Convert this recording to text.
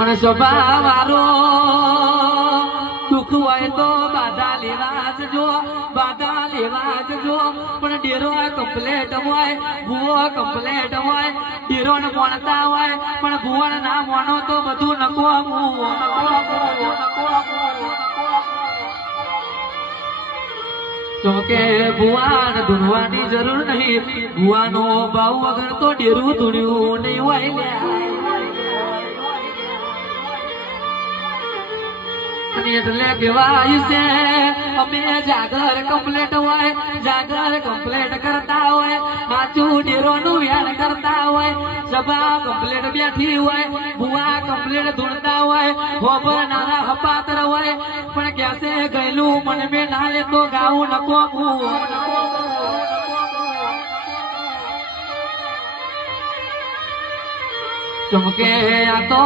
અને સભા મારો દુઃખ હોય તો બાધા લેવા જજો, બાધા લેવા જજો. પણ ડેરો કમ્પ્લેટ હોય, ભૂવો કમ્પ્લેટ હોય, ડેરો ને મોણતા હોય પણ ભૂવણ ના મોનો તો બધું નકોમું. તો કે ભુવાન ધૂણવાની જરૂર નહીં, ભુવાનો ભાવ વગર તો ડેરું ધૂણ્યું નહીં હોય. એટલે કહેવાય છે અમે જાગર કમ્પ્લેટ હોય, જાગર કમ્પ્લેટ કરતા હોય, સાચું ડેરો નું વ્યાણ કરતા હોય, સભા કમ્પ્લેટ બેઠી હોય, ભુવા કમ્પ્લેટ ધૂણતા હોય, હોબર નાના હપાતર હોય પણ ક્યાંસે ગયેલું મને મેં ના લેતો ગાવું નકો. ચમકે આ તો